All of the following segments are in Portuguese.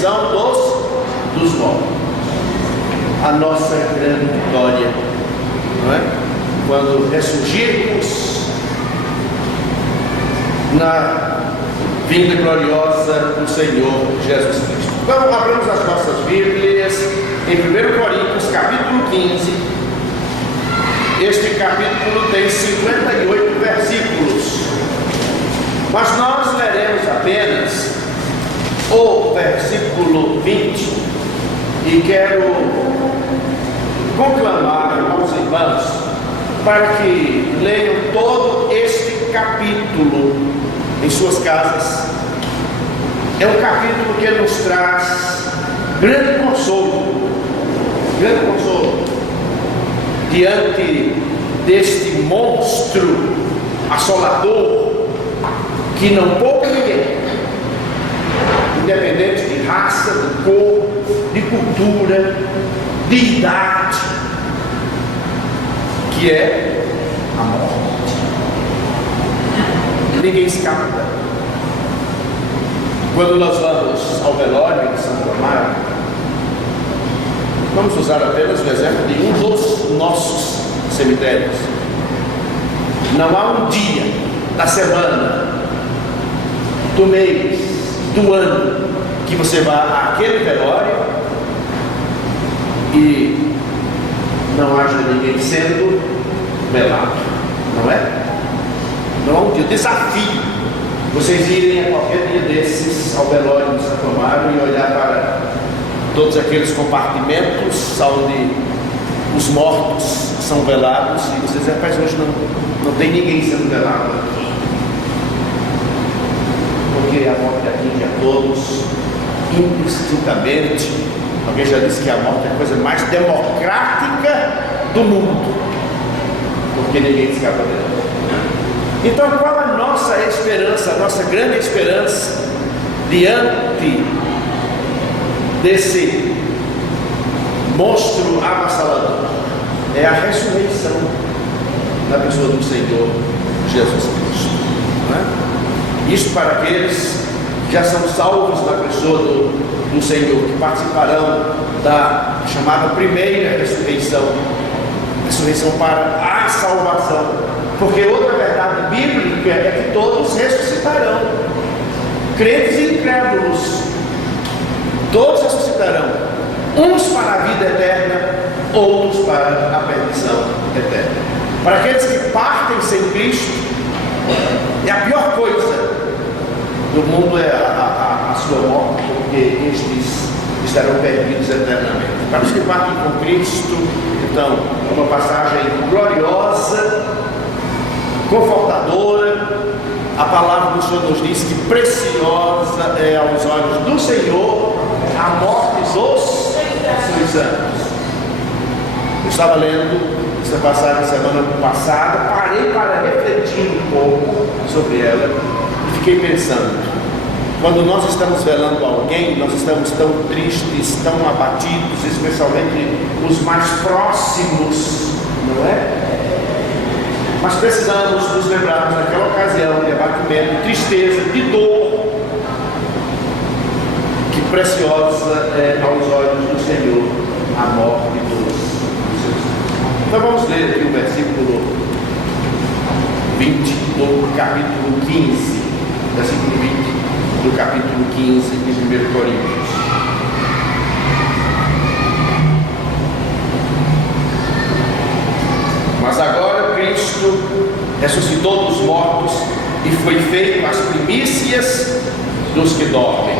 ressurreição dos mortos. A nossa grande vitória, não é? Quando ressurgirmos na vinda gloriosa do Senhor Jesus Cristo. Então, abramos as nossas Bíblias em 1 Coríntios, capítulo 15. Este capítulo tem 58 versículos, mas nós leremos apenas o versículo 20 e quero conclamar aos irmãos para que leiam todo este capítulo em suas casas. É um capítulo que nos traz grande consolo diante deste monstro assolador que não poupa ninguém, independente de raça, de cor, de cultura, de idade, que é a morte. Ninguém escapa dela. Quando nós vamos ao velório de Santo Amaro, vamos usar apenas o exemplo de um dos nossos cemitérios. Não há um dia da semana, do mês, do ano, que você vá àquele velório e não haja ninguém sendo velado, não é? Não há um dia. Desafio vocês irem a qualquer dia desses ao velório de Santo Amaro e olhar para todos aqueles compartimentos onde os mortos são velados e vocês dizem, rapaz, hoje não tem ninguém sendo velado aqui, porque a morte atinge a todos indistintamente. Alguém já disse que a morte é a coisa mais democrática do mundo, porque ninguém escapa dela. Então, qual a nossa esperança, a nossa grande esperança diante desse monstro avassalador? É a ressurreição da pessoa do Senhor Jesus Cristo, não é? Isso para aqueles que já são salvos na pessoa do Senhor, que participarão da chamada primeira ressurreição para a salvação. Porque outra verdade bíblica é que todos ressuscitarão, crentes e incrédulos, todos ressuscitarão, uns para a vida eterna, outros para a perdição eterna. Para aqueles que partem sem Cristo, é a pior coisa do mundo é a sua morte, porque estes estarão perdidos eternamente. Para os que partem com Cristo, então, uma passagem gloriosa, confortadora. A palavra do Senhor nos diz que preciosa é aos olhos do Senhor a morte dos seus santos. Eu estava lendo essa passagem semana passada, parei para refletir um pouco sobre ela e fiquei pensando, quando nós estamos velando alguém, nós estamos tão tristes, tão abatidos, especialmente os mais próximos, não é? Mas precisamos nos lembrarmos daquela ocasião de abatimento, de tristeza, de dor, que preciosa é aos olhos do Senhor a morte dos seus. Então vamos ler aqui o versículo 20 do capítulo 15, versículo 20 do capítulo 15 de 1 Coríntios. Mas agora Cristo ressuscitou dos mortos e foi feito as primícias dos que dormem.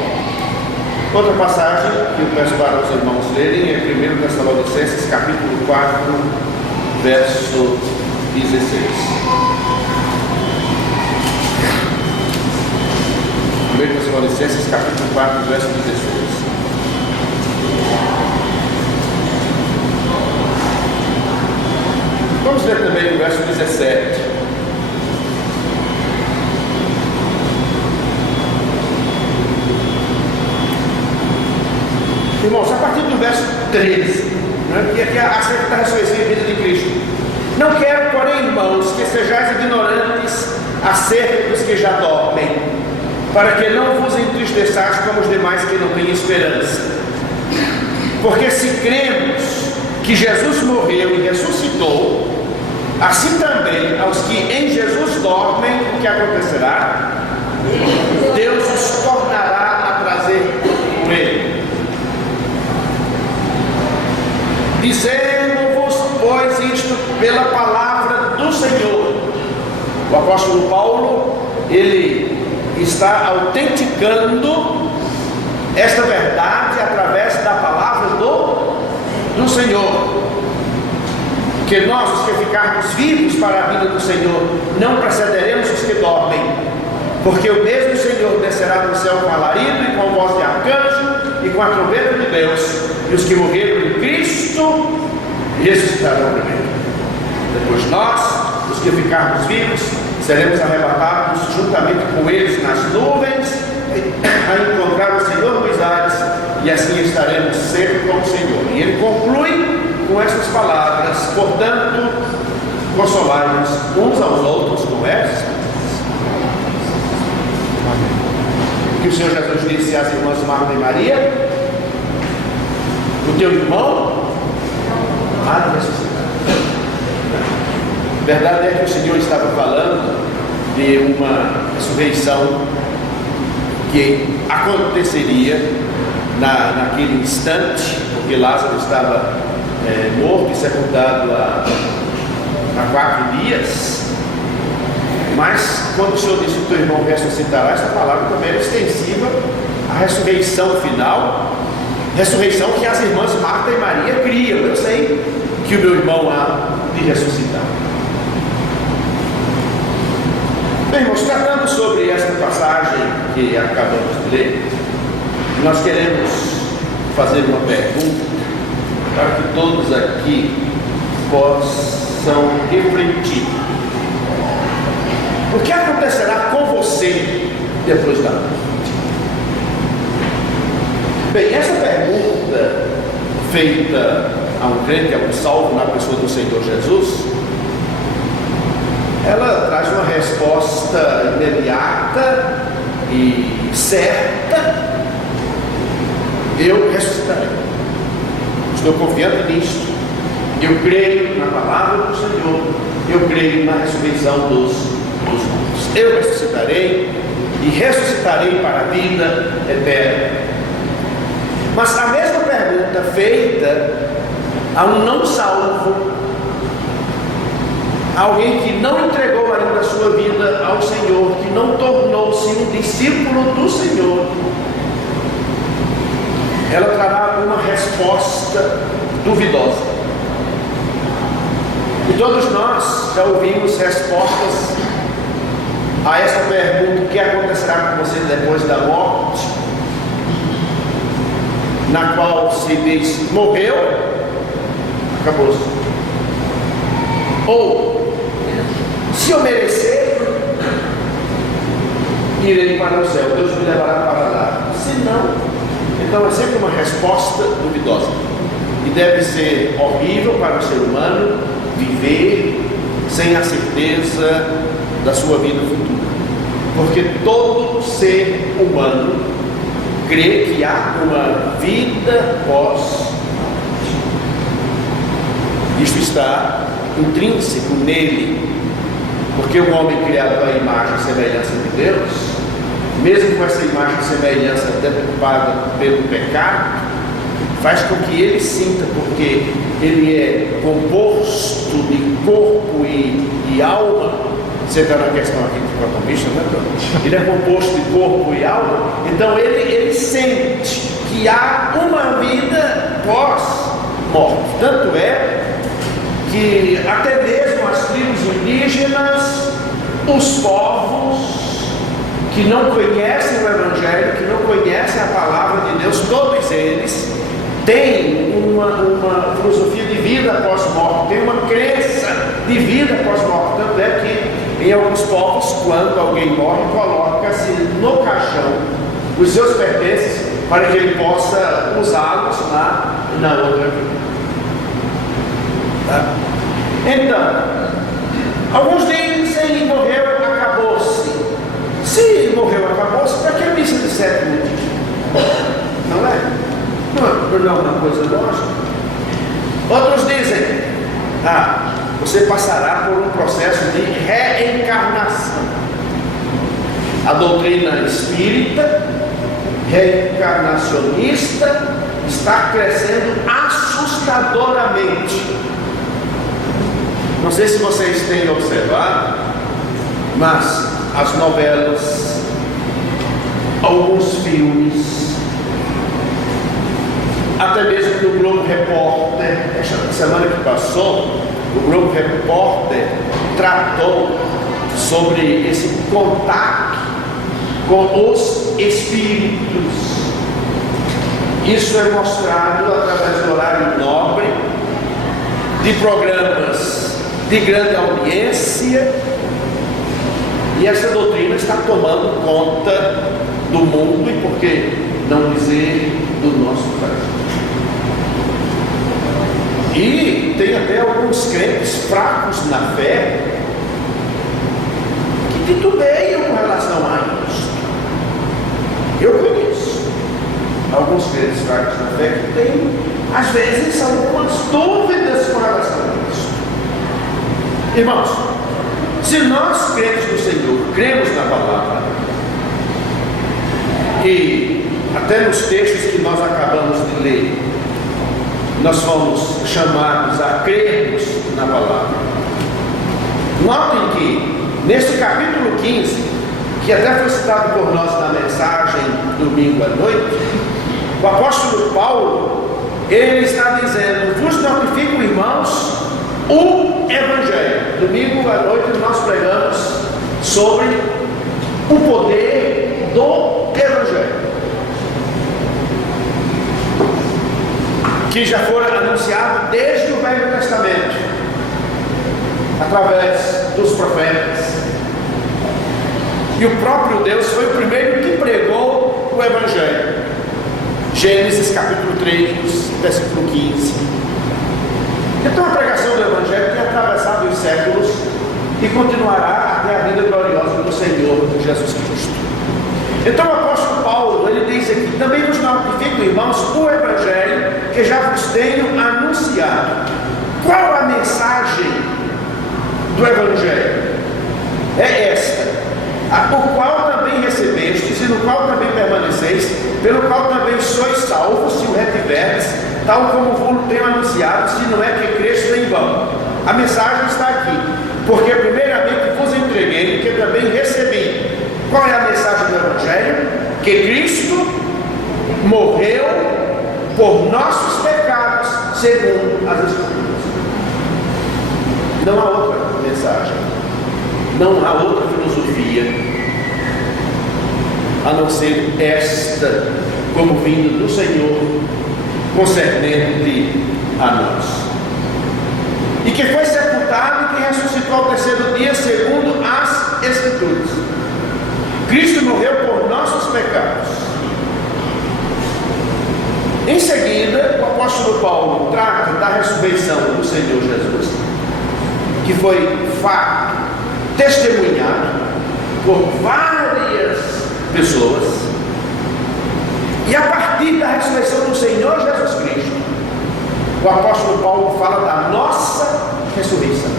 Outra passagem que eu peço para os irmãos lerem é 1 Tessalonicenses capítulo 4, verso 16. 1 Tessalonicenses capítulo 4, verso 16. Vamos ler também o verso 17. Irmãos, a partir do verso 13, né, que é acerca da ressurreição e vida de Cristo. Não quero, porém, irmãos, que sejais ignorantes acerca dos que já dormem, para que não vos entristeçais como os demais que não têm esperança. Porque se cremos que Jesus morreu e ressuscitou, assim também aos que em Jesus dormem, o que acontecerá? Deus os tornará a trazer com Ele. Dizemos-vos, pois, isto pela palavra do Senhor. O apóstolo Paulo, ele está autenticando esta verdade através da palavra do Senhor. Que nós, os que ficarmos vivos para a vida do Senhor, não precederemos os que dormem, porque o mesmo Senhor descerá do céu com alarido e com voz de arcanjo e com a trombeta de Deus, e os que morreram em Cristo ressuscitarão primeiro. Depois nós, os que ficarmos vivos, seremos arrebatados juntamente com eles nas nuvens a encontrar o Senhor nos ares, e assim estaremos sempre com o Senhor. E ele conclui com estas palavras: portanto, consolai-nos uns aos outros com estas. Que o Senhor Jesus disse às irmãs Marta e Maria: o teu irmão há de ressuscitar. A verdade é que o Senhor estava falando de uma ressurreição que aconteceria naquele instante, porque Lázaro estava morto e sepultado há 4 dias. Mas quando o Senhor disse que o teu irmão ressuscitará, esta palavra também era extensiva à ressurreição final, ressurreição que as irmãs Marta e Maria criam. Eu sei que o meu irmão há de ressuscitar. Bem, irmãos, tratando sobre esta passagem que acabamos de ler, nós queremos fazer uma pergunta para que todos aqui possam refletir. O que acontecerá com você depois da morte? Bem, essa pergunta feita a um crente, a um salvo na pessoa do Senhor Jesus, ela traz uma resposta imediata e certa: eu ressuscitarei. Estou confiante nisso. Eu creio na palavra do Senhor. Eu creio na ressurreição dos mortos. Eu ressuscitarei e ressuscitarei para a vida eterna. Mas a mesma pergunta feita a um não salvo, alguém que não entregou ainda a sua vida ao Senhor, que não tornou-se um discípulo do Senhor, ela trará uma resposta duvidosa. E todos nós já ouvimos respostas a essa pergunta: o que acontecerá com você depois da morte? Na qual se diz: morreu, acabou-se. Ou, se eu merecer, irei para o céu, Deus me levará para lá. Se não, então é sempre uma resposta duvidosa. E deve ser horrível para o ser humano viver sem a certeza da sua vida futura. Porque todo ser humano crê que há uma vida pós-morte. Isto está intrínseco nele, porque o homem criado à imagem e semelhança de Deus, mesmo com essa imagem e semelhança deturpada pelo pecado, faz com que ele sinta, porque ele é composto de corpo e alma. Você está na questão aqui de protagonista, né? Ele é composto de corpo e alma, então ele sente que há uma vida pós-morte. Tanto é que até mesmo as tribos indígenas, os povos que não conhecem o Evangelho, que não conhecem a palavra de Deus, todos eles têm uma filosofia de vida pós-morte, tem uma crença de vida pós-morte. Tanto é que em alguns povos, quando alguém morre, coloca-se no caixão os seus pertences para que ele possa usá-los na outra vida. Tá? Então, alguns dizem: morreu, acabou-se. Se morreu, acabou-se, coisa lógica. Outros dizem, você passará por um processo de reencarnação. A doutrina espírita, reencarnacionista, está crescendo assustadoramente. Não sei se vocês têm observado, mas as novelas, alguns filmes, até mesmo no Globo Repórter, essa semana que passou, o Globo Repórter tratou sobre esse contato com os espíritos. Isso é mostrado através do horário nobre, de programas de grande audiência, e essa doutrina está tomando conta do mundo e, por que não dizer, do nosso país. E tem até alguns crentes fracos na fé que titubeiam com relação a isso. Eu conheço alguns crentes fracos na fé que têm, às vezes, algumas dúvidas com relação a isso. Irmãos, se nós, crentes do Senhor, cremos na palavra, e até nos textos que nós acabamos de ler, nós fomos chamados a crermos na palavra. Notem que, neste capítulo 15, que até foi citado por nós na mensagem domingo à noite, o apóstolo Paulo, ele está dizendo: vos notifico, irmãos, o Evangelho. Domingo à noite nós pregamos sobre o poder do Evangelho, que já foi anunciado desde o Velho Testamento, através dos profetas. E o próprio Deus foi o primeiro que pregou o Evangelho. Gênesis capítulo 3, versículo 15. Então a pregação do Evangelho tem atravessado os séculos e continuará até a vida gloriosa do Senhor Jesus Cristo. Então o apóstolo Paulo, ele diz aqui: também vos notifico, irmãos, o Evangelho que já vos tenho anunciado. Qual a mensagem do Evangelho? É esta: o qual também recebestes, e no qual também permaneceis, pelo qual também sois salvos, se o retiverdes, tal como vos tenho anunciado, se não é que cresce em vão. A mensagem está aqui: porque primeiramente vos entreguei, que também recebi. Qual é a mensagem do Evangelho? Que Cristo morreu por nossos pecados, segundo as Escrituras. Não há outra mensagem, não há outra filosofia, a não ser esta, como vindo do Senhor, concernente a nós. E que foi sepultado e que ressuscitou ao terceiro dia, segundo as Escrituras. Cristo morreu por nossos pecados. Em seguida, o apóstolo Paulo trata da ressurreição do Senhor Jesus, que foi fato testemunhado por várias pessoas. E a partir da ressurreição do Senhor Jesus Cristo, o apóstolo Paulo fala da nossa ressurreição.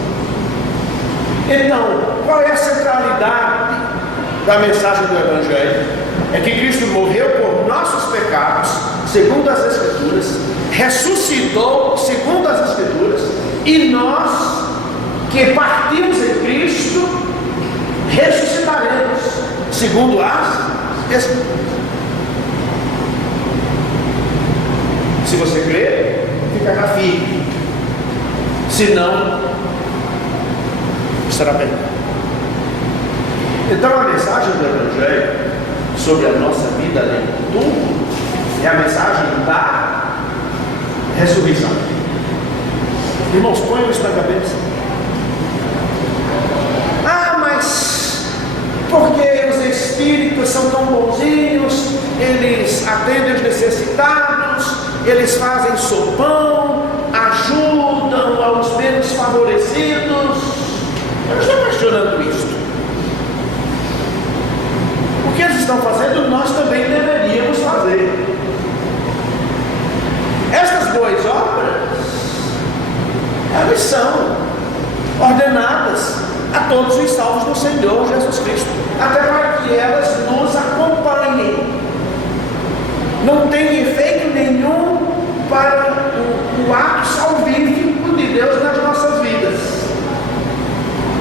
Então, qual é a centralidade da mensagem do Evangelho? É que Cristo morreu por nossos pecados, segundo as Escrituras, ressuscitou, segundo as Escrituras, e nós, que partimos em Cristo, ressuscitaremos, segundo as Escrituras. Se você crer, ficará firme. Se não, estará perdido. Então a mensagem do Evangelho sobre a nossa vida além do túmulo é a mensagem da ressurreição. Irmãos, ponham isso na cabeça. Mas porque os espíritos são tão bonzinhos, eles atendem os necessitados, eles fazem sopão, ajudam aos menos favorecidos. Eu não estou questionando isso. O que eles estão fazendo, nós também deveríamos fazer. É Estas boas obras, elas são ordenadas a todos os salvos do Senhor Jesus Cristo, até para que elas nos acompanhem. Não tem efeito nenhum para o ato salvífico de Deus nas nossas vidas.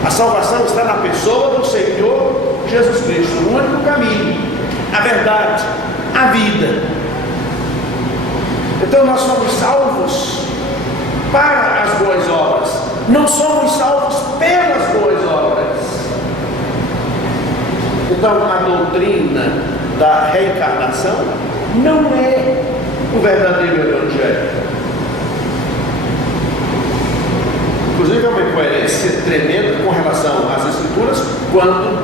A salvação está na pessoa do Senhor Jesus Cristo, o único caminho, a verdade, a vida. Então nós somos salvos para as boas obras, não somos salvos pelas boas obras. Então a doutrina da reencarnação não é o verdadeiro Evangelho. Inclusive é uma incoerência tremenda com relação às Escrituras quando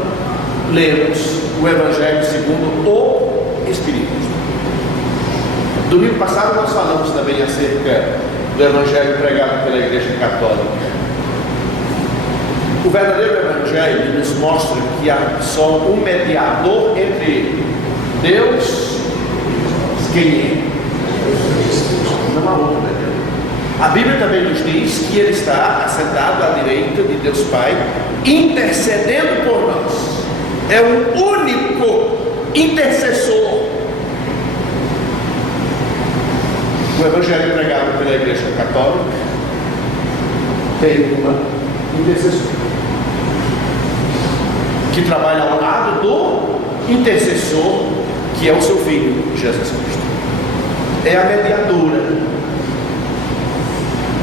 lemos o Evangelho segundo o Espiritismo. Domingo passado nós falamos também acerca do Evangelho pregado pela Igreja Católica. O verdadeiro Evangelho nos mostra que há só um mediador entre Deus e quem é? Não há outro mediador. A Bíblia também nos diz que Ele está assentado à direita de Deus Pai, intercedendo por nós. É o único intercessor. O Evangelho pregado pela Igreja Católica tem uma intercessor que trabalha ao lado do intercessor, que é o seu Filho, Jesus Cristo. É a mediadora.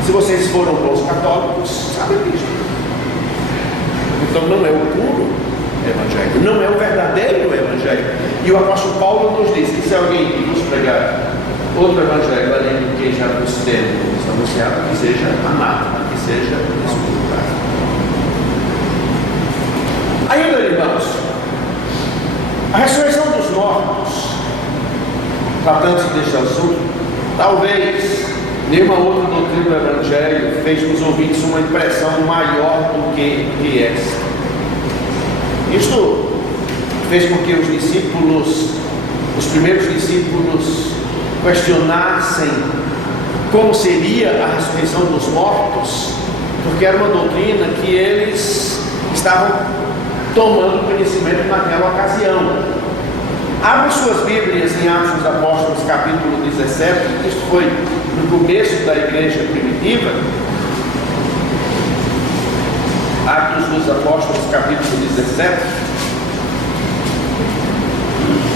Se vocês foram bons católicos, sabem disso. Então não é o puro Evangelho, não é o verdadeiro Evangelho. E o apóstolo Paulo nos diz que se alguém nos pregar outro Evangelho além do que já nos temos anunciado, que seja amado, que seja escutado. Ainda, irmãos, a ressurreição dos mortos, tratando-se deste assunto, talvez nenhuma outra doutrina do Evangelho fez nos ouvintes uma impressão maior do que essa. Isto fez com que os discípulos, os primeiros discípulos, questionassem como seria a ressurreição dos mortos, porque era uma doutrina que eles estavam tomando conhecimento naquela ocasião. Abra suas Bíblias em Atos dos Apóstolos, capítulo 17, isto foi no começo da igreja primitiva. Atos dos Apóstolos, capítulo 17,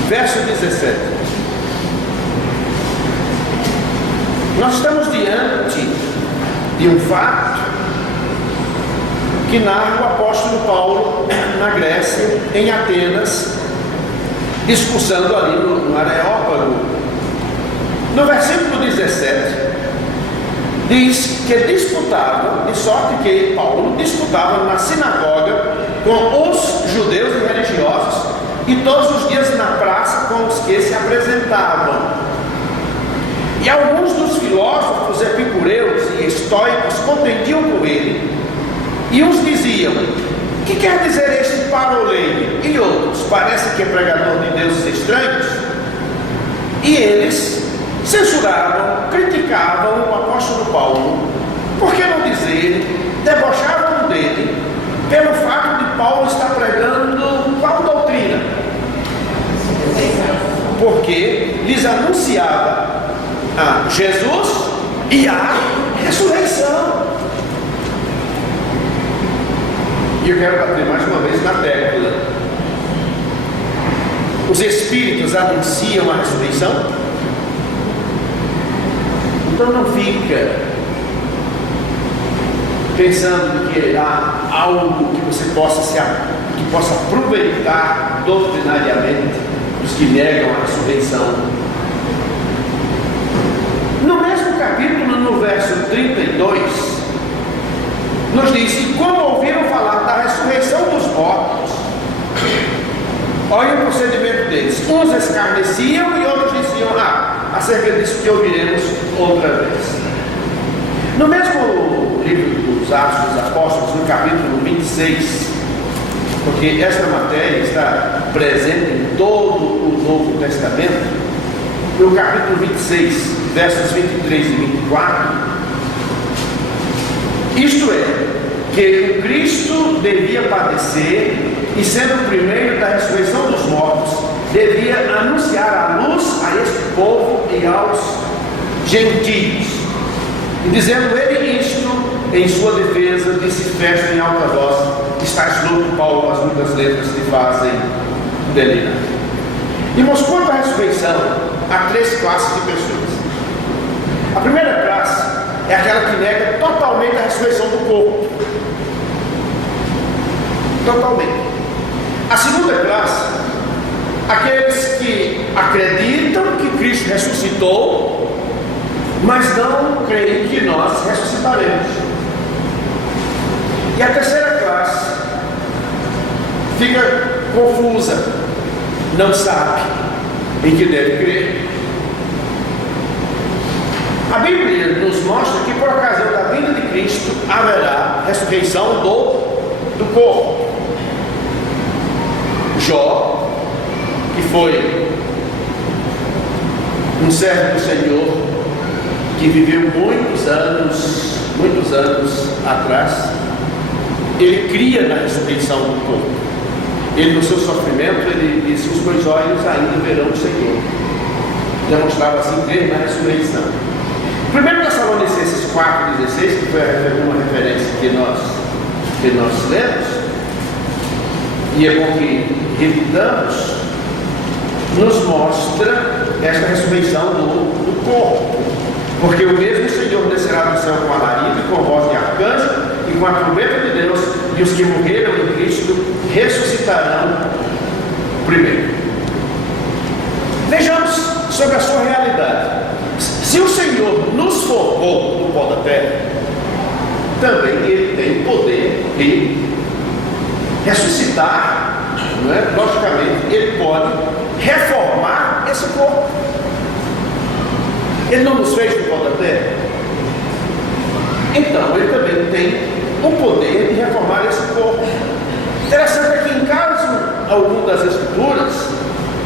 verso 17. Nós estamos diante de um fato que narra o apóstolo Paulo na Grécia, em Atenas, discursando ali no Areópago. No versículo 17, diz que disputavam, de sorte que Paulo disputava na sinagoga com os judeus e religiosos, e todos os dias na praça com os que se apresentavam. E alguns dos filósofos epicureus e estoicos contendiam com ele, e uns diziam: que quer dizer este paroleio? E outros: parece que é pregador de deuses estranhos. E eles censuravam, criticavam o apóstolo Paulo, por que não dizer, debochavam dele, pelo fato de Paulo estar pregando qual doutrina? Porque lhes anunciava a Jesus e a ressurreição. E eu quero bater mais uma vez na tecla. Os Espíritos anunciam a ressurreição? Então não fica pensando que há algo que você possa aproveitar doutrinariamente dos que negam a ressurreição. No mesmo capítulo, no verso 32, nos diz que como ouviram falar da ressurreição dos mortos, olha o procedimento deles. Uns escarneciam e outros diziam: acerca disso que ouviremos outra vez. No mesmo livro dos Atos dos Apóstolos, no capítulo 26, porque esta matéria está presente em todo o Novo Testamento, no capítulo 26, versos 23 e 24, isto é, que o Cristo devia padecer e, sendo o primeiro da ressurreição dos mortos, devia anunciar a luz a este povo e aos gentios. E dizendo ele isto, em sua defesa, disse Festo em alta voz: estás louco, Paulo, as muitas letras te fazem delirar. Irmãos, quanto à ressurreição, há três classes de pessoas. A primeira classe é aquela que nega totalmente a ressurreição do corpo. Totalmente. A segunda classe, aqueles que acreditam que Cristo ressuscitou, mas não creem que nós ressuscitaremos. E a terceira classe fica confusa, não sabe em que deve crer. A Bíblia nos mostra que por ocasião da vinda de Cristo haverá ressurreição do corpo. Jó, que foi um servo do Senhor, que viveu muitos anos atrás, ele cria na ressurreição do corpo. Ele, no seu sofrimento, ele disse: os meus olhos ainda verão o Senhor. Demonstrava assim crer na ressurreição. 1 Tessalonicenses 4,16, que foi uma referência que nós lemos, e é bom que repitamos, nos mostra esta ressurreição do corpo. Porque o mesmo Senhor descerá do céu com alarido, com voz de arcanjo e com a trombeta de Deus, e os que morreram em Cristo ressuscitarão primeiro. Vejamos sobre a sua realidade. Se o Senhor nos formou no pó da terra, também Ele tem poder de ressuscitar, não é? Logicamente, Ele pode reformar esse corpo. Ele não nos fez no pó da terra? Então, Ele também tem o poder de reformar esse corpo. Interessante é que, em caso algum das Escrituras,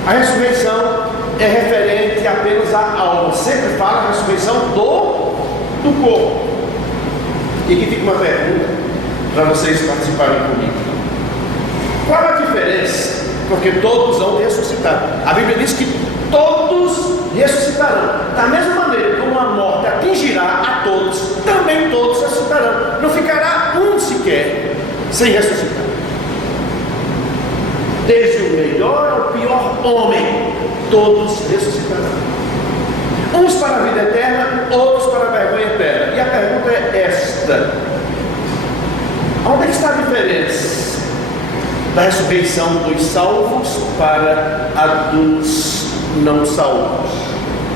a ressurreição é referente apenas à alma. Sempre fala a ressurreição do corpo. E aqui fica uma pergunta para vocês participarem comigo. Qual a diferença? Porque todos vão ressuscitar. A Bíblia diz que todos ressuscitarão. Da mesma maneira como a morte atingirá a todos, também todos ressuscitarão. Não ficará um sequer sem ressuscitar. Desde o melhor ao pior homem, todos ressuscitarão. Uns para a vida eterna, outros para a vergonha eterna. E a pergunta é esta: onde é que está a diferença da ressurreição dos salvos para a dos não salvos?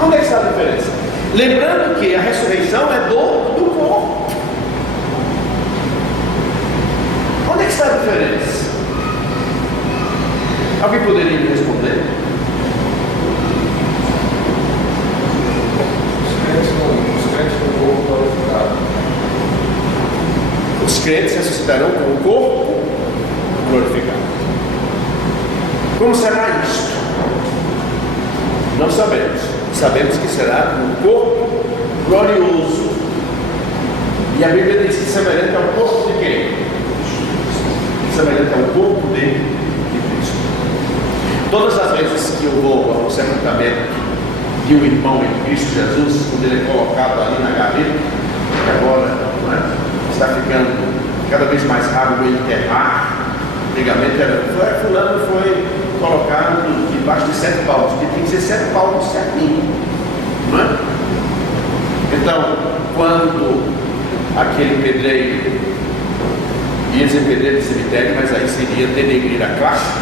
Onde é que está a diferença? Lembrando que a ressurreição é do corpo. Onde é que está a diferença? Alguém poderia me responder? Os crentes ressuscitarão com o corpo glorificado. Como será isto? Não sabemos. Sabemos que será um corpo glorioso. E a Bíblia diz que semelhante ao corpo de quem? Semelhante ao corpo de Cristo. Todas as vezes que eu vou ao sepultamento de um irmão em Cristo Jesus, quando ele é colocado ali na gaveta, que agora não é, está ficando cada vez mais raro o enterrar. Antigamente fulano foi colocado debaixo de 7 palmos, que tem que ser 7 palmos certinho, não é? Então, quando aquele pedreiro, ia dizer pedreiro de cemitério, mas aí seria denegrir a classe,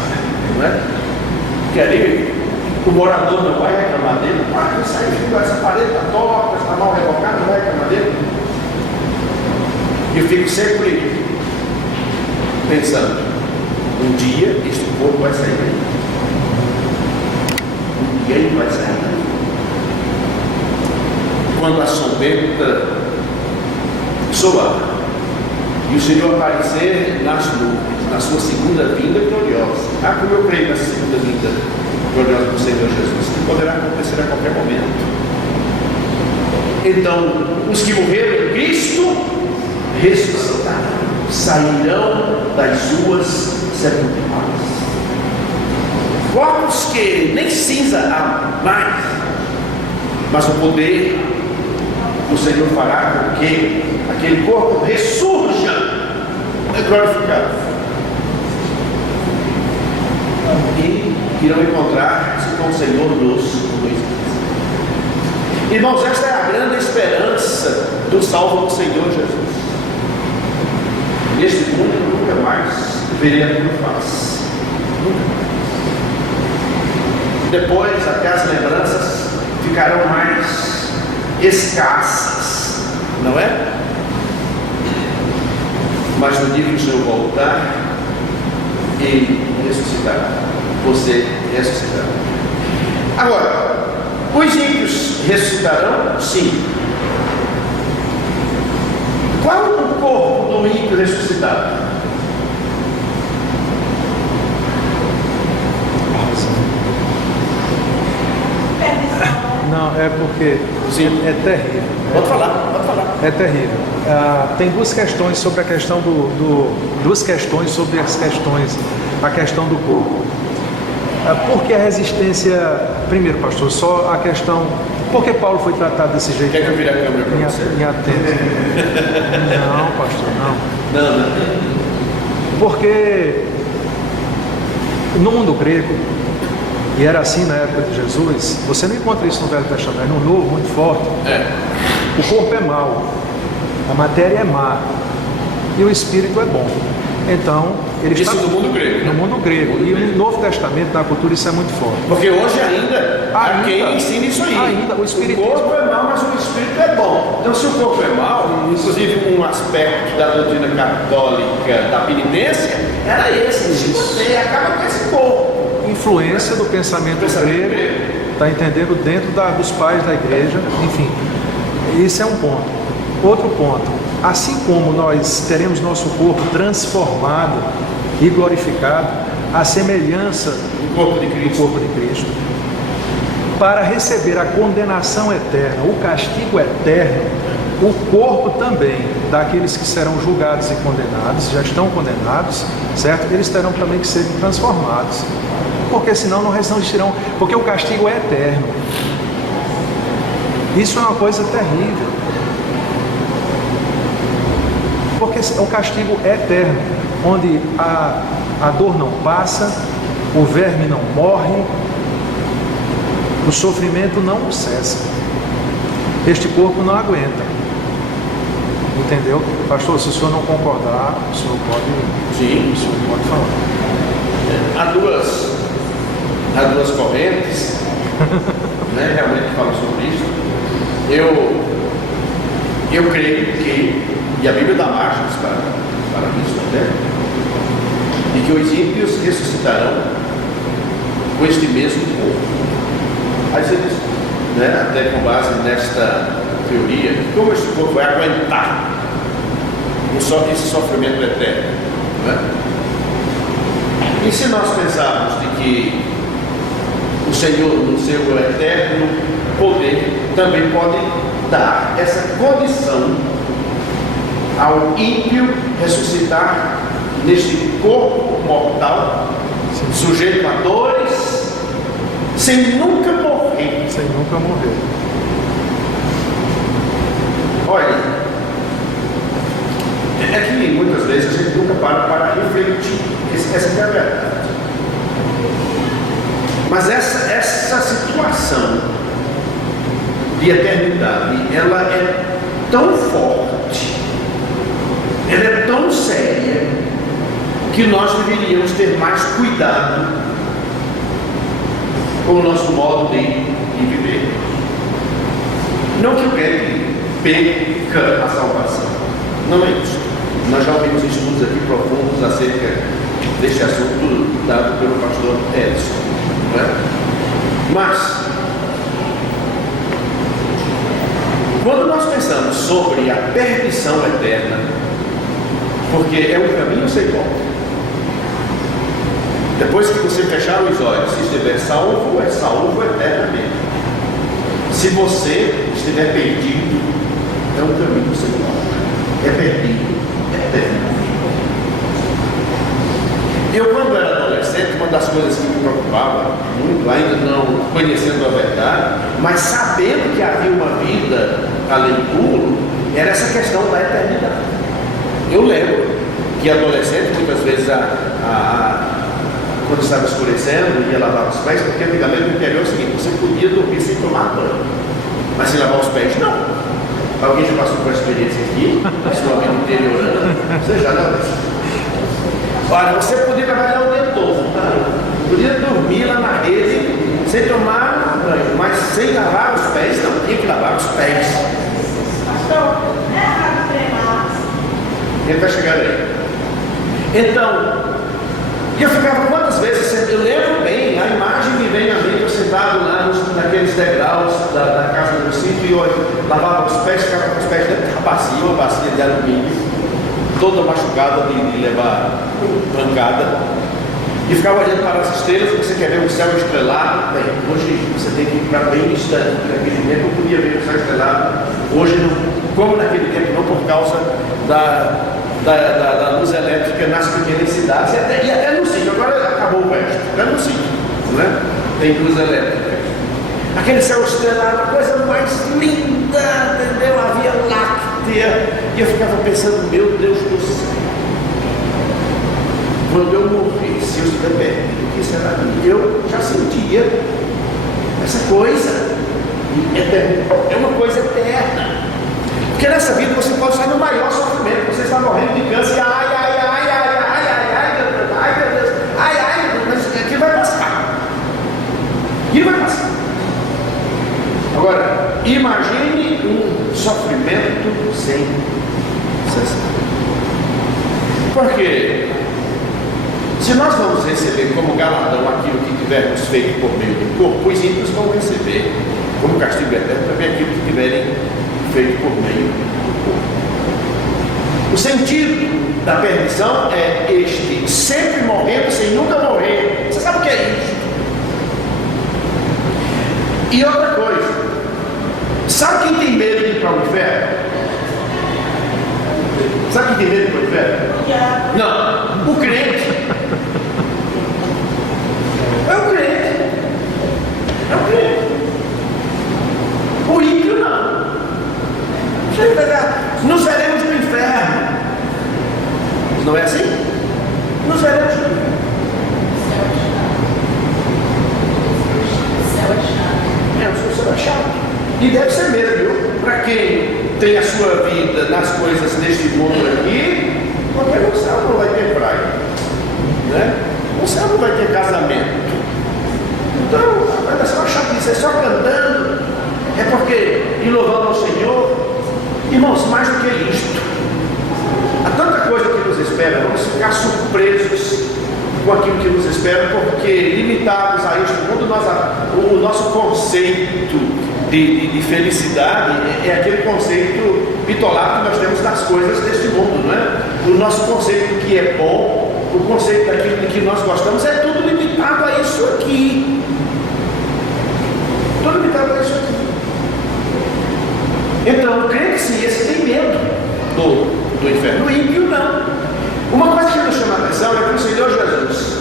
não é? Que ali o morador não vai reclamar dele: ah, isso aí, essa parede está torta, está mal revocada, não vai reclamar dele. Eu fico sempre pensando: um dia este corpo vai sair daí. Um dia ele vai sair daí. Quando a trombeta soar e o Senhor aparecer nas nuvens, na sua segunda vinda gloriosa. Ah, como eu creio nessa segunda vinda gloriosa do Senhor Jesus, que poderá acontecer a qualquer momento. Então, os que morreram em Cristo ressuscitarão, sairão das suas sepulturas. Corpos que nem cinza há mais, mas o poder do Senhor fará com que aquele corpo ressurja glorificado. E irão encontrar-se com o Senhor dos dois. Irmãos, esta é a grande esperança do salvo do Senhor Jesus. Neste mundo nunca mais verei a tua face. Nunca mais. Depois até as lembranças ficarão mais escassas, não é? Mas no dia que o Senhor voltar e ressuscitar, você ressuscitará. Agora, os ímpios ressuscitarão? Sim. Qual o corpo do ímpio ressuscitado? Não, é porque é terrível. Pode falar. É terrível. Tem duas questões sobre a questão duas questões sobre as questões, a questão do corpo. Por que a resistência? Primeiro, pastor, só a questão. Por que Paulo foi tratado desse jeito? Quer que eu vire a câmera para você? Em Atenas. Não, pastor, não. Não. Porque no mundo grego, e era assim na época de Jesus, você não encontra isso no Velho Testamento, no Novo, muito forte. O corpo é mau, a matéria é má, e o espírito é bom. Então, ele isso está no mundo grego. No mundo grego. E no Novo Testamento, na cultura, isso é muito forte. Porque hoje ainda há quem ensina isso aí. Ainda, o corpo é mau, mas o espírito é bom. Então, se o corpo é mau, inclusive um aspecto da doutrina católica da penitência era esse. Se você acaba com esse corpo. Influência do pensamento grego, está entendendo, dentro dos pais da igreja, enfim. Esse é um ponto. Outro ponto, assim como nós teremos nosso corpo transformado e glorificado, à semelhança do corpo de Cristo, para receber a condenação eterna, o castigo eterno, o corpo também daqueles que serão julgados e condenados, já estão condenados, certo? Eles terão também que ser transformados, porque senão não resistirão, porque o castigo é eterno. Isso é uma coisa terrível, porque o castigo é eterno, onde a dor não passa, o verme não morre, o sofrimento não cessa. Este corpo não aguenta. Entendeu? Pastor, se o senhor não concordar, o senhor pode. Sim. O senhor pode falar. Há duas correntes, né, realmente que falam sobre isso. Eu creio que, e a Bíblia dá margens para isso até, e que os ímpios ressuscitarão com este mesmo corpo. Aí você diz, né, até com base nesta teoria, como este corpo vai aguentar esse sofrimento eterno, né? E se nós pensarmos de que o Senhor, no seu eterno poder, também pode dar essa condição ao ímpio ressuscitar neste corpo mortal, sujeito a dores, sem nunca morrer. Sem nunca morrer. Olha, é que muitas vezes a gente nunca para refletir. Essa é a verdade. Mas essa situação de eternidade, ela é tão forte, ela é tão séria, que nós deveríamos ter mais cuidado com o nosso modo de viver. Não que o crente perca a salvação, não é isso. Nós já ouvimos estudos aqui profundos acerca deste assunto dado pelo pastor Edson, né? Mas quando nós pensamos sobre a perdição eterna, porque é um caminho sem volta, depois que você fechar os olhos e estiver salvo, é salvo eternamente. Se você estiver perdido, é um caminho singular. É perdido, é eterno. Eu, quando era adolescente, uma das coisas que me preocupava muito, ainda não conhecendo a verdade, mas sabendo que havia uma vida além do túmulo, era essa questão da eternidade. Eu lembro que adolescente, muitas vezes, quando estava escurecendo, ia lavar os pés, porque antigamente no interior é o seguinte: você podia dormir sem tomar banho, mas sem lavar os pés, não. Alguém já passou por essa experiência aqui, na sua vida interiorana? Você já não? Olha, você podia trabalhar o dia todo, tá? Podia dormir lá na rede, sem tomar banho, mas sem lavar os pés, não, tinha que lavar os pés. Pastor, é errado treinar. Ele está chegando aí. Então, eu ficava quantas vezes, eu lembro bem, a imagem me vem a mim, eu sentado lá naqueles degraus da casa do sítio, e eu lavava os pés, ficava com os pés dentro da bacia, uma bacia de alumínio, toda machucada de levar pancada, e ficava olhando para as estrelas. Você quer ver o céu estrelado? Bem, hoje você tem que ir para bem distante. Naquele tempo eu podia ver o céu estrelado, hoje não, como naquele tempo não, por causa da luz elétrica nas pequenas cidades, e até no sítio. Agora acabou o resto, até no sítio, né? Tem luz elétrica. Aquele céu estrelado, a coisa mais linda, entendeu? A Via Láctea. E eu ficava pensando, meu Deus do céu, quando eu morrer, se eu estiver perdido, o que será de mim? Eu já sentia essa coisa eterna, é uma coisa eterna. Porque nessa vida você pode sair no maior sofrimento. Você está morrendo de câncer, ai, meu Deus, mas aquilo vai passar. Aquilo vai passar. Agora, imagine um sofrimento sem cessar. Porque se nós vamos receber como galardão aquilo que tivermos feito por meio do corpo, os ímpios vão receber como castigo eterno também aquilo que tiverem feito por meio do corpo. O sentido da perdição é este: sempre morrendo sem nunca morrer. Você sabe o que é isso? E outra coisa, sabe quem tem medo de ir para o inferno? Sabe quem tem medo de ir para o inferno? Não, o crente. É o crente. É o crente. O ímpio não. Nos veremos no inferno. Não é assim? Nos veremos no inferno. O céu é chato. E deve ser mesmo, viu? Para quem tem a sua vida nas coisas deste mundo aqui, porque no céu não vai ter praia, né? No céu não vai ter casamento. Então, olha só, chatice, é só cantando. É porque, e louvando ao Senhor, irmãos, mais do que isto, há tanta coisa que nos espera. Vamos ficar surpresos com aquilo que nos espera, porque limitados a este mundo, o nosso conceito de felicidade é aquele conceito bitolado que nós temos das coisas deste mundo, não é? O nosso conceito do que é bom, o conceito daquilo de que nós gostamos, é tudo limitado a isso aqui. Tudo limitado a isso aqui. Então, o crente sim, esse tem medo do inferno. O ímpio não. Uma coisa que nos chama a atenção é que o Senhor Jesus,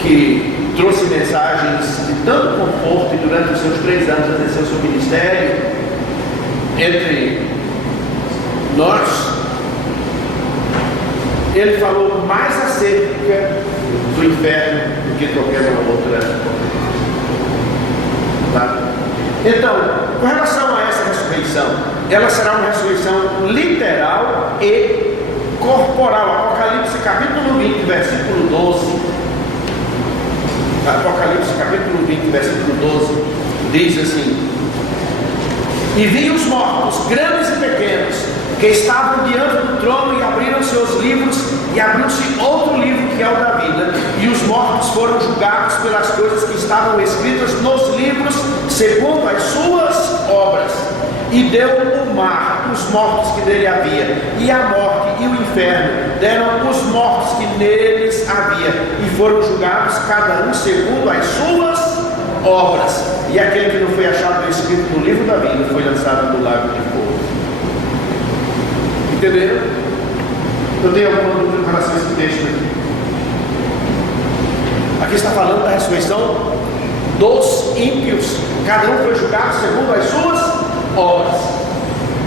que trouxe mensagens de tanto conforto e durante os seus 3 anos de exercer o seu ministério entre nós, ele falou mais acerca do inferno do que qualquer outra. Tá? Então, com relação a essa ressurreição, ela será uma ressurreição literal e corporal. Apocalipse capítulo 20, versículo 12. Apocalipse capítulo 20, versículo 12, diz assim: e vi os mortos, grandes e pequenos, que estavam diante do trono, e abriram seus livros, e abriu-se outro livro, que é o da vida, e os mortos foram julgados pelas coisas que estavam escritas nos livros, segundo as suas obras. E deu o mar os mortos que nele havia, e a morte e o inferno deram os mortos que neles havia, e foram julgados cada um segundo as suas obras. e aquele que não foi achado escrito no livro da vida foi lançado no lago de fogo. Entenderam? Eu tenho alguma dúvida em relação a esse texto aqui. Aqui está falando da ressurreição dos ímpios. Cada um foi julgado segundo as suas obras.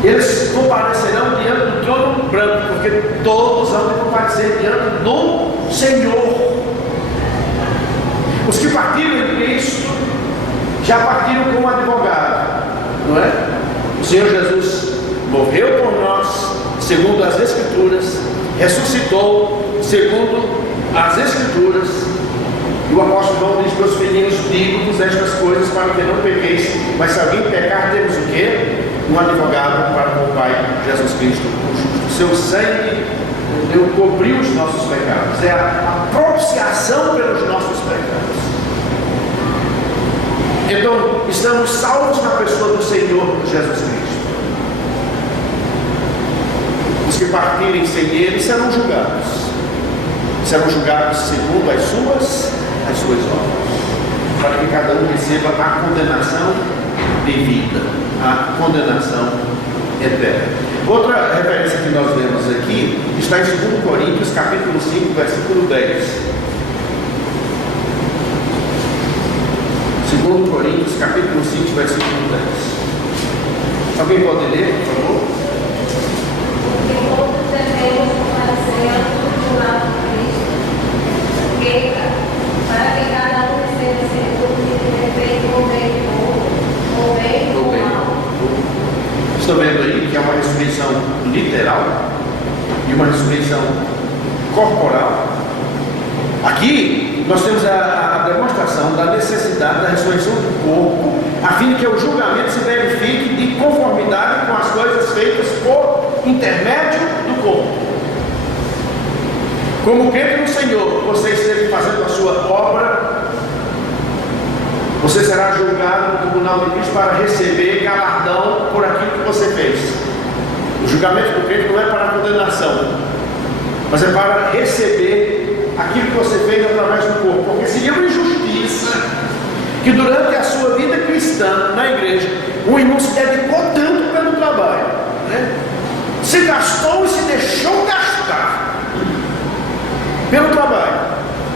Eles comparecerão diante do trono branco, porque todos vão comparecer diante do Senhor. Os que partiram em Cristo já partiram como advogado, não é? O Senhor Jesus morreu por nós, segundo as Escrituras, ressuscitou, segundo as Escrituras, e o apóstolo João diz: meus filhinhos, digo-vos estas coisas para que não pequeis, mas se alguém pecar, temos o quê? Um advogado para com o Pai, Jesus Cristo, o justo. Seu sangue cobriu os nossos pecados, é a propiciação pelos nossos pecados. Então, estamos salvos na pessoa do Senhor Jesus Cristo. Os que partirem sem Ele serão julgados segundo as suas obras, para que cada um receba a condenação devida, a condenação eterna. Outra referência que nós vemos aqui está em 2 Coríntios, capítulo 5, versículo 10. 2 Coríntios, capítulo 5, versículo 10. Alguém pode ler, por favor? Porque todos devemos comparecer ante o tribunal de Cristo, para que cada um receba segundo o que tem feito, ou bem ou mal. Estou vendo aí que é uma ressurreição literal e uma ressurreição corporal. Aqui nós temos a demonstração da necessidade da ressurreição do corpo, a fim de que o julgamento se verifique de conformidade com as coisas feitas por intermédio do corpo. Como crente no Senhor, você esteja fazendo a sua obra, você será julgado no tribunal de Cristo para receber galardão por aquilo que você fez. O julgamento do crente não é para condenação, mas é para receber aquilo que você fez através do corpo. Porque seria uma injustiça que durante a sua vida cristã na igreja, o irmão se dedicou tanto pelo trabalho, né? Se gastou e se deixou gastar pelo trabalho,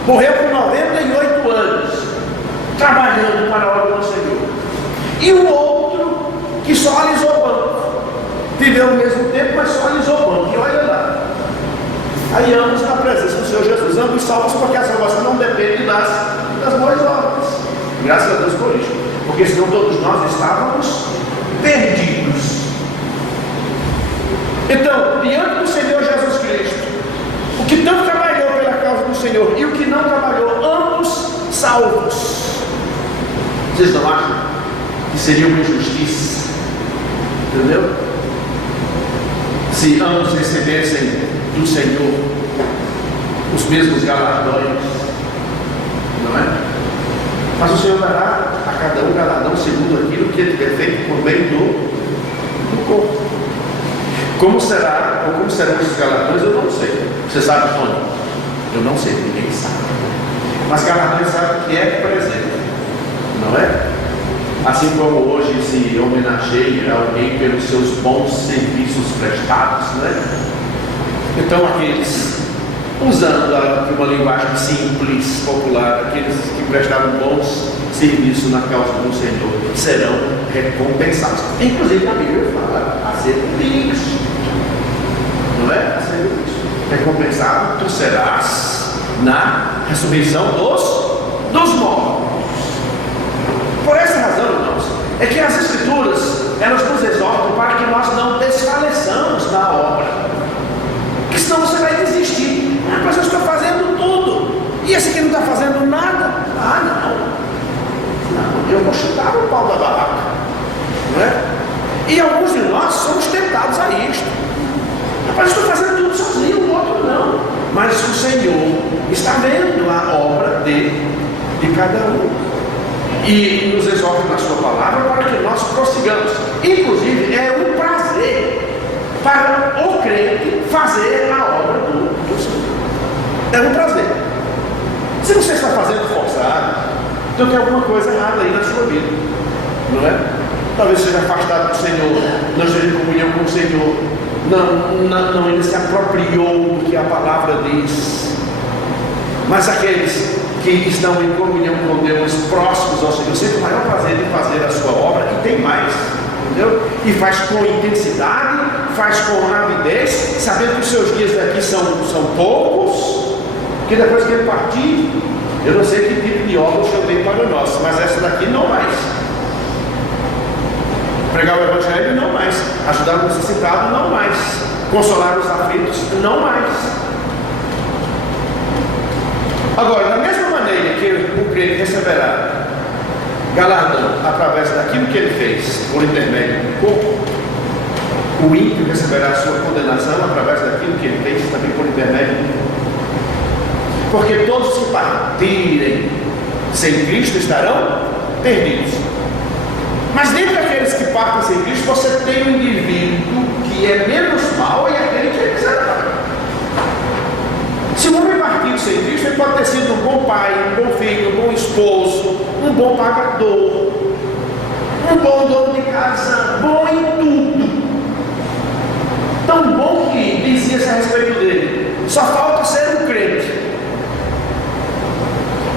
morreu com 98 anos trabalhando para a obra do Senhor, e o outro que só alisou o banco, viveu o mesmo tempo, mas só alisou o banco, e olha lá, aí ambos na presença do Senhor Jesus, ambos salvos, porque a salvação não depende das boas obras. Graças a Deus por isso, porque senão todos nós estávamos perdidos. Então, diante do Senhor Jesus Cristo, o que tanto trabalhou pela causa do Senhor e o que não trabalhou, ambos salvos. Vocês não acham que seria uma injustiça? Entendeu? Se ambos recebessem do Senhor os mesmos galardões, não é? Mas o Senhor dará a cada um galardão segundo aquilo que ele tiver feito por bem do corpo. Como será, ou como serão esses galardões, eu não sei. Você sabe quando? Eu não sei, ninguém sabe. Mas galardões sabe que é presente, não é? Assim como hoje se homenageia alguém pelos seus bons serviços prestados, não é? Então aqueles, usando uma linguagem simples, popular, aqueles que prestaram bons serviços na causa do Senhor serão recompensados. Inclusive a Bíblia fala acerca disso, não é? Acerca disso. Recompensado tu serás na ressurreição dos mortos. Por essa razão, irmãos, é que as Escrituras, elas nos exortam para que nós não desfaleçamos na obra, que senão você vai desistir. Mas eu estou fazendo tudo, e esse aqui não está fazendo nada. Não, eu vou chutar o pau da barraca, não é? E alguns de nós somos tentados a isto. Rapaz, eu estou fazendo tudo sozinho, o outro não. Mas o Senhor está vendo a obra de cada um e nos exorta na sua palavra para que nós prossigamos. Inclusive é um prazer para o crente fazer a obra do Senhor. É um prazer. Se você está fazendo forçado, Então tem alguma coisa errada aí na sua vida, não é? Talvez seja afastado do Senhor, não esteja em comunhão com o Senhor, não ainda se apropriou do que a palavra diz. Mas aqueles que estão em comunhão com Deus, próximos ao Senhor, sentem o maior prazer de fazer a sua obra, e tem mais, entendeu? E faz com intensidade, faz com avidez, sabendo que os seus dias daqui são poucos, que depois que ele partir, eu não sei que tipo de obra o Senhor tem para nós, mas essa daqui não mais. Pregar o Evangelho, não mais. Ajudar o necessitado, não mais. Consolar os aflitos, não mais. Agora, da mesma maneira que o crente receberá galardão através daquilo que ele fez por intermédio do corpo, o ímpio receberá sua condenação através daquilo que ele fez também por intermédio do corpo. Porque todos que partirem sem Cristo estarão perdidos. Mas dentre aqueles que partem sem Cristo, você tem um indivíduo que é menos mau e aquele que é miserável. Se um homem partir sem Cristo, ele pode ter sido um bom pai, um bom filho, um bom esposo, um bom pagador, um bom dono de casa, bom em tudo. Tão bom que dizia-se a respeito dele: só falta ser um crente.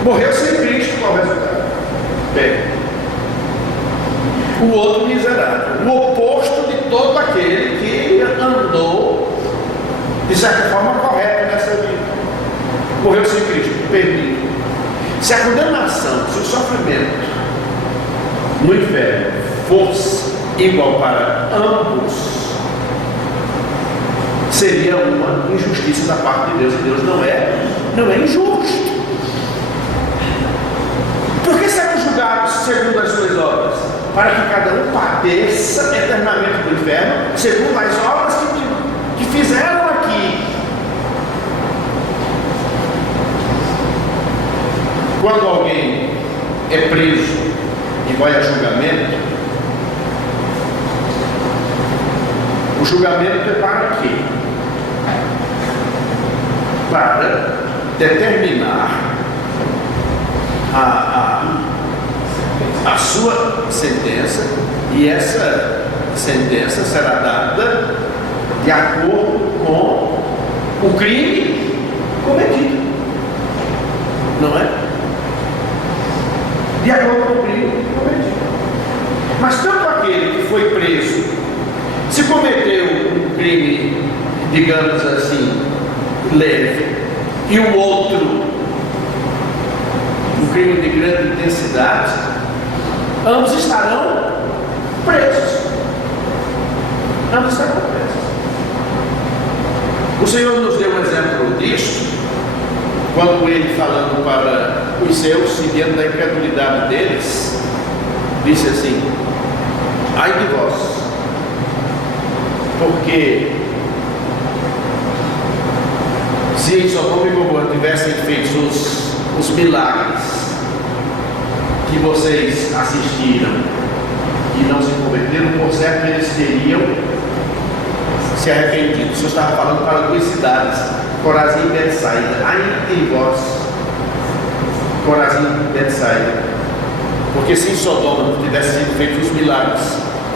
Morreu sem Cristo, qual o resultado? Bem, o outro miserável, o oposto de todo aquele que andou de certa forma correta nessa vida. Morreu sem Cristo, perdido. Se a condenação, se o sofrimento no inferno fosse igual para ambos, seria uma injustiça da parte de Deus, e Deus não é injusto. Por que serão julgados segundo as suas obras? Para que cada um padeça eternamente do inferno, segundo as obras que fizeram aqui. Quando alguém é preso e vai a julgamento, o julgamento é para quê? Para determinar a sua sentença, e essa sentença será dada de acordo com o crime cometido, não é? De acordo com o crime cometido. Mas tanto aquele que foi preso, se cometeu um crime, digamos assim, leve, e o outro um crime de grande intensidade, ambos estarão presos. Ambos estarão presos. O Senhor nos deu um exemplo disto, quando ele, falando para os seus, e diante da incredulidade deles, disse assim: ai de vós, porque se em Sodoma e Gomorra tivessem feito os milagres que vocês assistiram e não se converteram, por certo eles teriam se arrependido. O Senhor estava falando para duas cidades, Corazim e Betsaida. Ai de vós, Corazim e Betsaida, porque se em Sodoma não tivessem sido feitos os milagres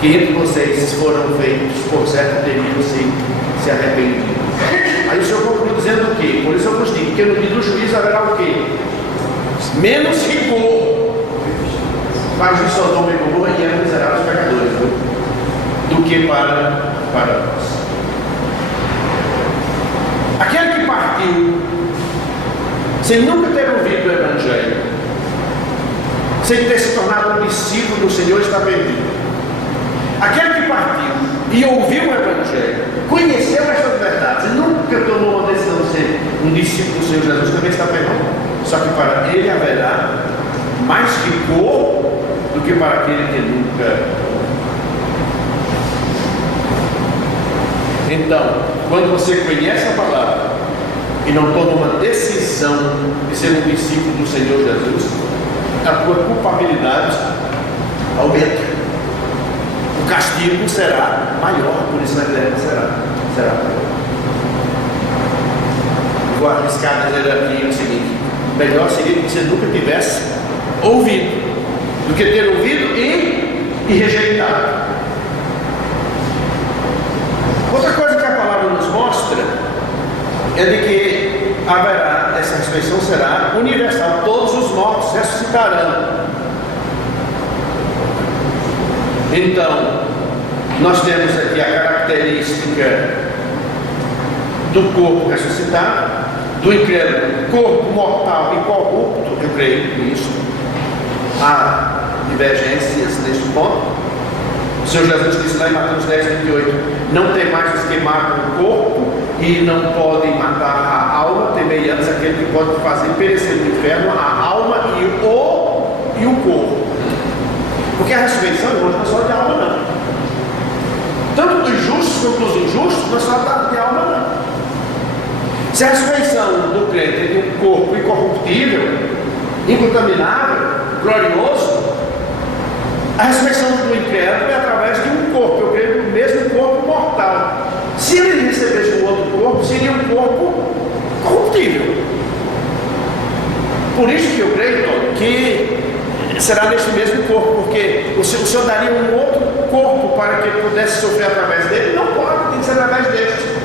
que entre vocês foram feitos, por certo teriam se arrependido. Aí o Senhor conclui dizendo o quê? Por isso eu vos digo que no dia do juízo haverá o quê? Menos rigor para os de Sodoma e Gomorra e eram miseráveis pecadores, do que para nós. Aquele que partiu sem nunca ter ouvido o Evangelho, sem ter se tornado um discípulo do Senhor, está perdido. Aquele que partiu e ouviu o Evangelho, conheceu estas verdades e nunca tomou uma decisão de ser um discípulo do Senhor Jesus, também está perdido. Só que para ele haverá mais rigor do que para aquele que nunca. Então, quando você conhece a palavra e não toma uma decisão de ser um discípulo do Senhor Jesus, a tua culpabilidade aumenta. O castigo será maior, por isso na terra será maior. Vou arriscar dizer aqui o seguinte: melhor seria que você nunca tivesse ouvido, do que ter ouvido e rejeitado. Outra coisa que a palavra nos mostra é de que haverá, essa ressurreição será universal, todos os mortos ressuscitarão. Então, nós temos aqui a característica do corpo ressuscitado, do incrédulo, corpo mortal e corrupto. Eu creio nisso. Há divergências neste ponto. O Senhor Jesus disse lá em Mateus 10, 28, não tem mais os que matam o corpo e não podem matar a alma, temei antes aquele que pode fazer perecer no inferno a alma e o corpo. Porque a ressurreição hoje não é só de alma, não. Tanto dos justos quanto dos injustos não é só de alma, não. Se a ressurreição do crente tem um corpo incorruptível, incontaminável, glorioso, a ressurreição do incrédulo é através de um corpo, eu creio no mesmo corpo mortal. Se ele recebesse um outro corpo, seria um corpo corruptível. Por isso que eu creio, Tom, que será neste mesmo corpo, porque o Senhor daria um outro corpo para que ele pudesse sofrer através dele. Não pode, tem que ser através deste.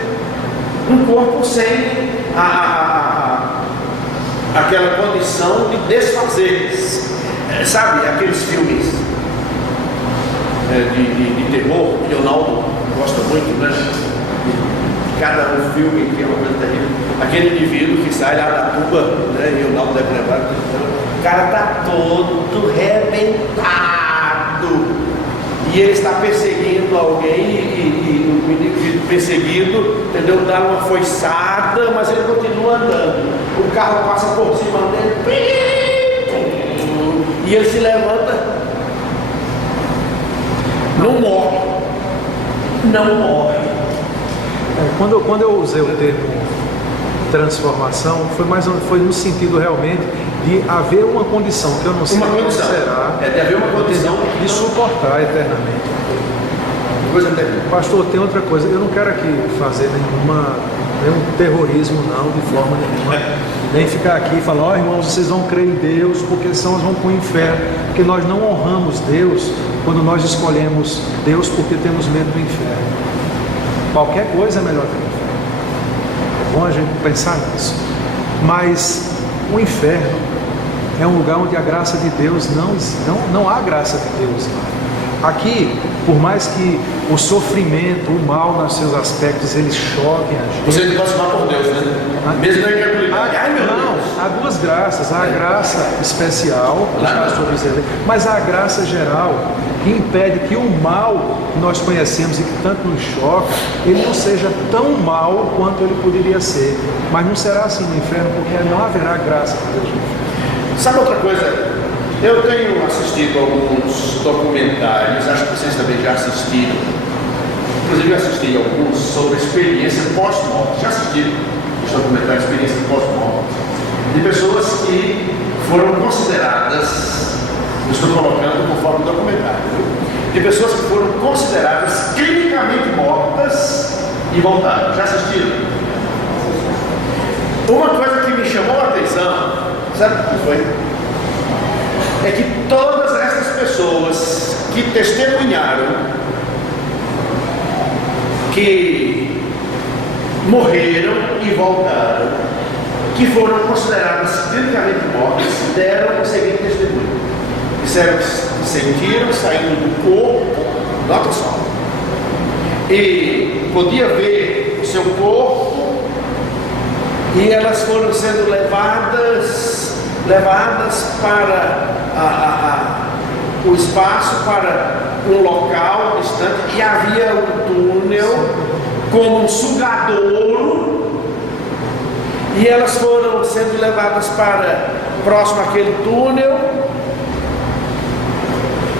Um corpo sem aquela condição de desfazeres. Sabe, aqueles filmes de terror, que o Ronaldo gosta muito, né? Cada filme que é uma coisa terrível. Aquele indivíduo que sai lá da tuba, né? E o Ronaldo deve lembrar, o cara está todo rebentado. E ele está perseguindo alguém e o indivíduo perseguido, entendeu? Dá uma foiçada, mas ele continua andando. O carro passa por cima dele e ele se levanta. Não morre. Não morre. Quando eu usei o termo transformação, foi no sentido realmente de haver uma condição que eu não sei qual será, de haver uma condição de suportar eternamente. Coisa terrível. Pastor, tem outra coisa, eu não quero aqui fazer nenhum terrorismo não, de forma nenhuma, nem ficar aqui e falar, ó irmãos, vocês vão crer em Deus, porque senão nós vamos para o inferno, porque nós não honramos Deus quando nós escolhemos Deus porque temos medo do inferno. Qualquer coisa é melhor que o inferno. É bom a gente pensar nisso. Mas o inferno é um lugar onde a graça de Deus não há graça de Deus lá. Aqui, por mais que o sofrimento, o mal nos seus aspectos, eles choquem a gente. Você tem que passar por Deus, né? Mesmo na incredulidade. Ai, meu Deus! Há duas graças. Há a graça especial, mas há a graça geral, que impede que o mal que nós conhecemos e que tanto nos choca, ele não seja tão mal quanto ele poderia ser. Mas não será assim no inferno, porque não haverá graça de Deus no inferno. Sabe outra coisa? Eu tenho assistido alguns documentários, acho que vocês também já assistiram. Inclusive eu assisti alguns sobre experiência pós-morte. Já assistiram os documentários de experiência pós-morte? De pessoas que foram consideradas, eu estou colocando conforme o documentário, de pessoas que foram consideradas clinicamente mortas e voltaram. Já assistiram? Uma coisa que me chamou a atenção, sabe o que foi? É que todas essas pessoas que testemunharam que morreram e voltaram, que foram consideradas clinicamente mortas, deram o seguinte testemunho. Disseram que se sentiram saindo do corpo, nota só, e podia ver o seu corpo, e elas foram sendo levadas para o espaço, para um local distante, e havia um túnel com um sugadouro, e elas foram sendo levadas para próximo àquele túnel,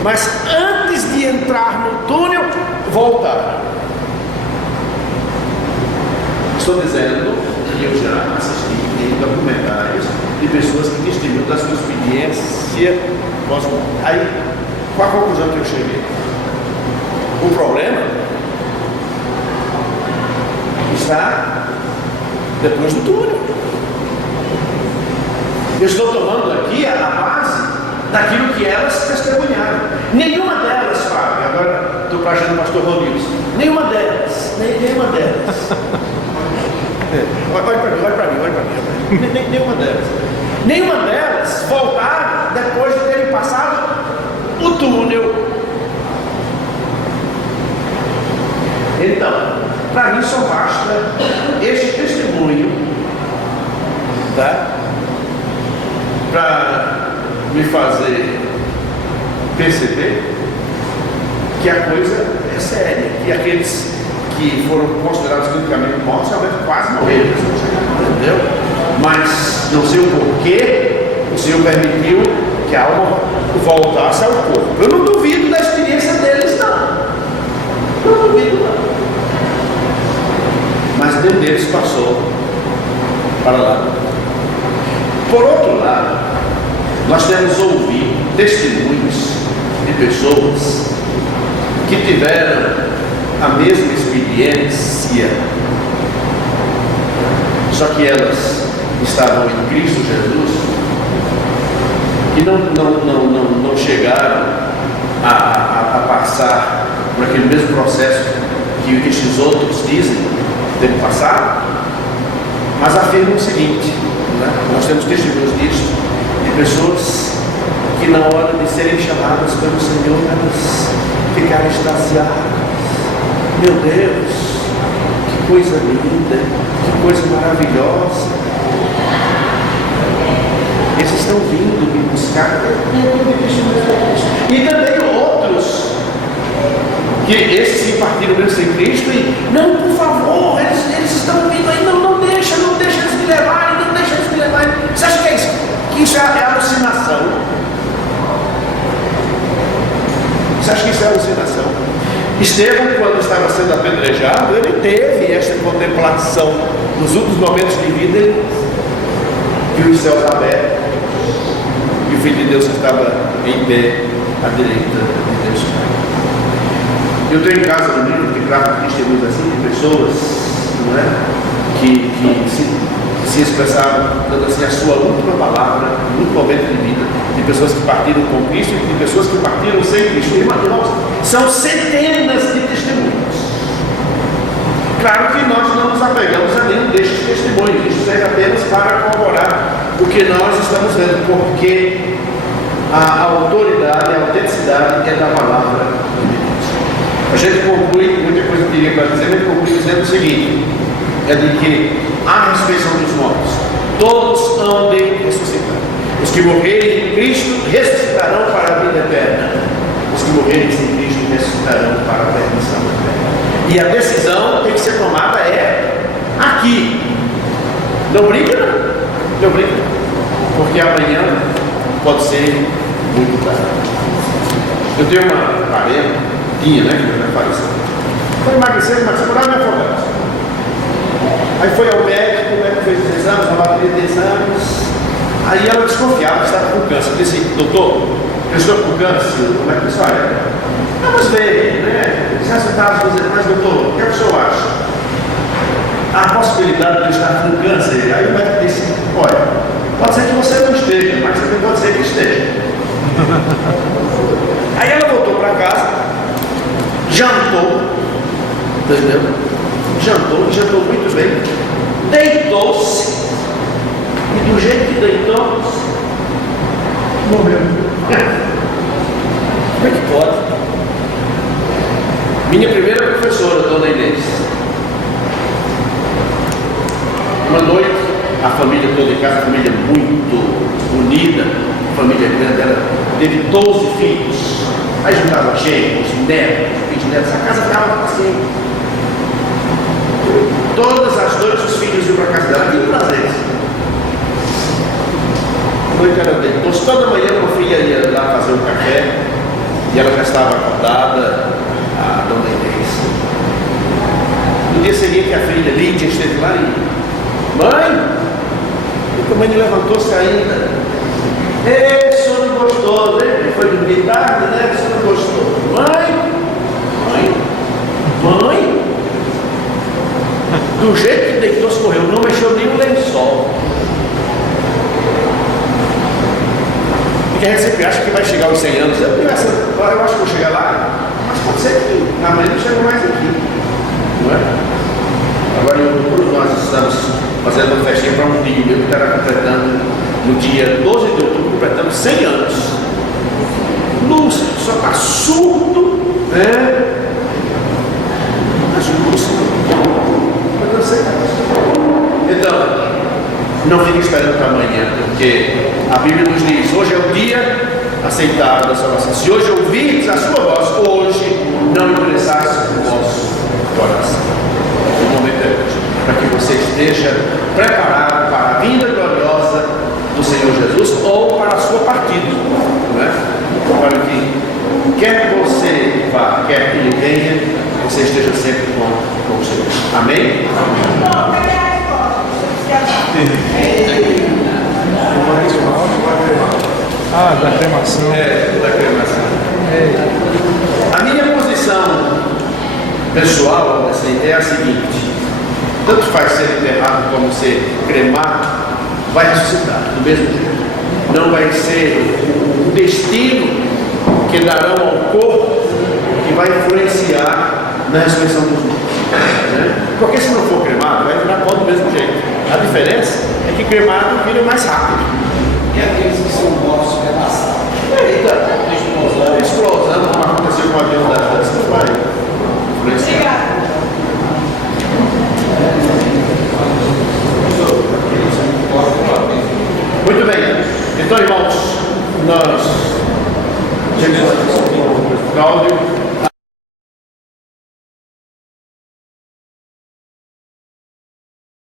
mas antes de entrar no túnel, voltaram. Estou dizendo que eu já assisti em documentários de pessoas que testemunham da sua experiência pós-morte. Aí, qual a conclusão que eu cheguei? O problema está depois do túnel. Eu estou tomando aqui a base daquilo que elas testemunharam. Nenhuma delas, Fábio, agora estou plagiando o pastor Rodrigues, nenhuma delas. Olha para mim. Nenhuma delas voltaram depois de terem passado o túnel. Então, para mim só basta este testemunho, tá? Para me fazer perceber que a coisa é séria, que aqueles que foram considerados clinicamente mortos realmente quase morreram, entendeu? Mas não sei o porquê o Senhor permitiu que a alma voltasse ao corpo. Eu não duvido da experiência deles, não. Não duvido, não. Mas nenhum deles passou para lá. Por outro lado, nós temos ouvido testemunhos de pessoas que tiveram a mesma experiência, só que elas estavam em Cristo Jesus, que não chegaram a passar por aquele mesmo processo que estes outros dizem ter passado, mas afirmam o seguinte, né? Nós temos testemunhos disso, de pessoas que na hora de serem chamadas pelo Senhor, elas ficaram extasiadas. Meu Deus, que coisa linda, que coisa maravilhosa. Eles estão vindo me buscar. E também outros, que esses que partiram mesmo sem Cristo, e não, por favor, eles estão vindo aí, não deixa eles me levarem, não deixa eles me levarem. Você acha que é isso? Que isso é alucinação? Você acha que isso é alucinação? Estevão, quando estava sendo apedrejado, ele teve esta contemplação. Nos últimos momentos de vida, ele viu os céus abertos e o Filho de Deus estava em pé à direita de Deus Pai. Eu tenho em casa um livro que trata testemunhos assim de pessoas, não é? que se expressaram dando assim a sua última palavra, no último momento de vida, de pessoas que partiram com Cristo e de pessoas que partiram sem Cristo. Irmãos, são centenas de testemunhos. Claro que nós não nos apegamos a nenhum destes testemunhos, isso serve apenas para corroborar o que nós estamos vendo, porque a autoridade, a autenticidade é da palavra de Deus. A gente conclui, muita coisa que teria para dizer, mas conclui dizendo o seguinte, é de que a ressurreição dos mortos, todos hão de ressuscitar. Os que morrerem em Cristo ressuscitarão para a vida eterna. Os que morrerem sem Cristo ressuscitarão para a perdição eterna. E a decisão tem que ser tomada aqui. Não brinca, não brinca, porque amanhã pode ser muito tarde. Eu tenho uma parentinha, né, que já faleceu. Foi emagrecer, mas por lá me afogado. Aí foi ao médico, o médico fez os exames, uma bateria de exames. Aí ela desconfiava que estava com câncer. Eu disse, doutor, eu estou com câncer, como é que isso é? Vamos ver, né? Os resultados dos exames, doutor, o que o senhor acha? A possibilidade de eu estar com câncer. Aí o médico disse, olha, pode ser que você não esteja, mas também pode ser que esteja. Aí ela voltou para casa, jantou, entendeu? Jantou muito bem, deitou-se, e do jeito que deitou, morreu. Como é que pode? Minha primeira professora, dona Inês, uma noite, a família toda em casa, a família muito unida, família grande, ela teve 12 filhos, aí juntava gente, os netos, os bisnetos, a casa ficava assim. Todas as noites os filhos iam para a casa dela, que prazer. A noite era deitou. Toda manhã uma filha ia lá fazer um café e ela já estava acordada, a dona Inês. No dia seguinte a filha Lídia esteve lá e mãe, a mãe levantou-se ainda. Ei, o senhor não gostou, né? Foi dormir tarde, né? O senhor não gostou. Mãe, do jeito que deitou-se morreu, não mexeu nem o lençol. Porque a gente sempre acha que vai chegar aos 100 anos. Eu acho que vou chegar lá, mas pode ser que amanhã não chega mais aqui. Não é? Agora em outubro nós estamos fazendo uma festinha para um filho meu que estará completando no dia 12 de outubro, completando 100 anos. Lúcio, só está surdo, né? Mas Lúcio, completando 100 anos. Então, não fique esperando para amanhã, porque a Bíblia nos diz, hoje é o dia aceitável da salvação. Se hoje ouvirdes a sua voz, hoje não endureçais o vosso coração. O momento é hoje, para que você esteja preparado para a vinda gloriosa do Senhor Jesus ou para a sua partida, não é? Para que quer que você vá, quer que ele venha, você esteja sempre com o Senhor. Amém? Da cremação. Da cremação. A minha posição pessoal assim, é a seguinte: tanto faz ser enterrado como ser cremado, vai ressuscitar do mesmo jeito. Não vai ser o destino que darão ao corpo que vai influenciar na ressurreição dos mortos, né? Porque se não for cremado, vai virar pó do mesmo jeito. A diferença é que cremado vira mais rápido. E aqueles que são mortos pedaçados. Explosão, como aconteceu com o avião da França, não vai.